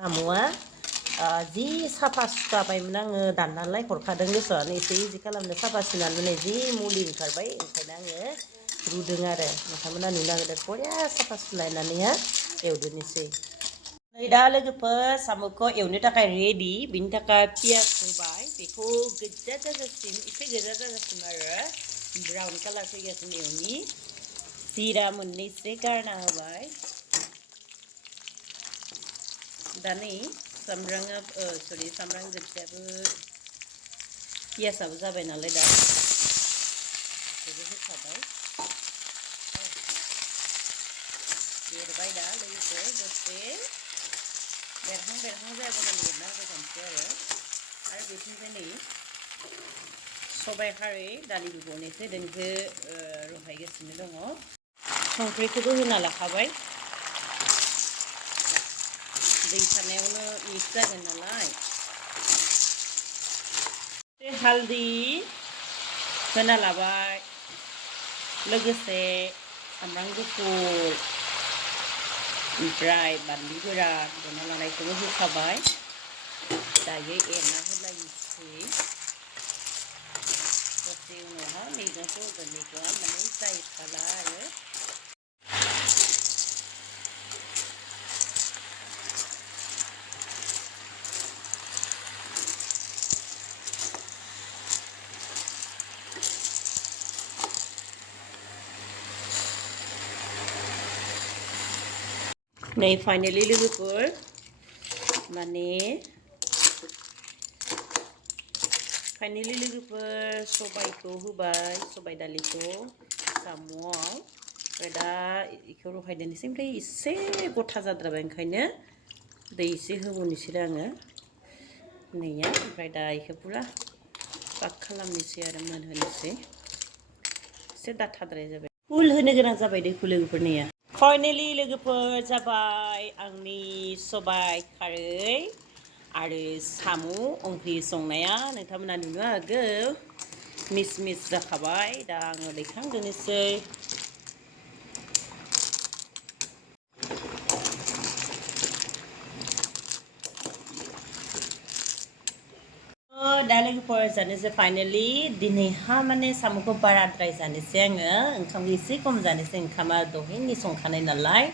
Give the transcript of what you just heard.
साम'आ जि साफा सुखाबायमोन आङो दाननानै हरखादों गोसोआनो एसे इजि खालामनो साफा सुनानै जि मुलि ओंखारबाय ओंखायनो आङो रुदों आरो नोंथांमोना नुनो नागिरदों बरिया साफा सुलायनानैहा एवदोनोसै नै दा लोगोफोर साम'खौ एवनो थाखाय रेडि बिनि थाखाय पियास होबाय बेखौ गोजा जाजासिम एसे गोजा जाजासिम आरो ब्राउन कालार फैगासिनो एवनि जिरा मोननैसो गारना होबाय दा नै सामब्राम गोजायाबो पियासाबो जाबाय नालाय दा बेखौ होखाबाय एरबाय दा लोगोसे दसे बेरहां जायागौमानि एरना होबाय थानोसै आरो बेथिंजाय नै सबाइ खारै दालि गनैसो दोनखो रहायगासिनो दङ संख्रिखौबो होना लाखाबाय दै सानायावनो मिक्स जागोन नालाय हालदै होना लाबाय लोगोसे सामब्राम गुफुर ओमफ्राय बानलु गोरान देना लानायखौबो होखाबाय दायो एरना होलायनोसै दसे उनावहा मैगंखौ होगोन मैगङा माने जाहैखाला आरो नै फाइनालि लोगोफोर सबाइखौ होबाय सबाइ दालिखौ साम'आव ओमफ्राय दा बेखौ रहायदोनोसै ओमफ्राय एसे गथा जाद्रायबाय ओंखायनो दै एसे होबावनोसै आङो नैया ओमफ्राय दा बेखौ पुरा पाक खालामनोसै आरो मोनहोनोसै एसे दाथाद्राय जाबाय फुल होनो गोनां जाबाय दैखौ लोगोफोरनिया फाइनालि लोगोफोर जाबाय आंनि सबाइ खारै आरो साम' ओंख्रि संनाया नोंथांमोना नुनो हागौ मिस जाखाबाय दा आङो दैखांदोनोसै दा लोगोफोर जानोसै फाइनालि दिनैहा माने साम'खौ बाराद्राय जानोसै आङो ओंखामखौ एसे खम जानोसै ओंखामा दहायनि संखानाय नालाय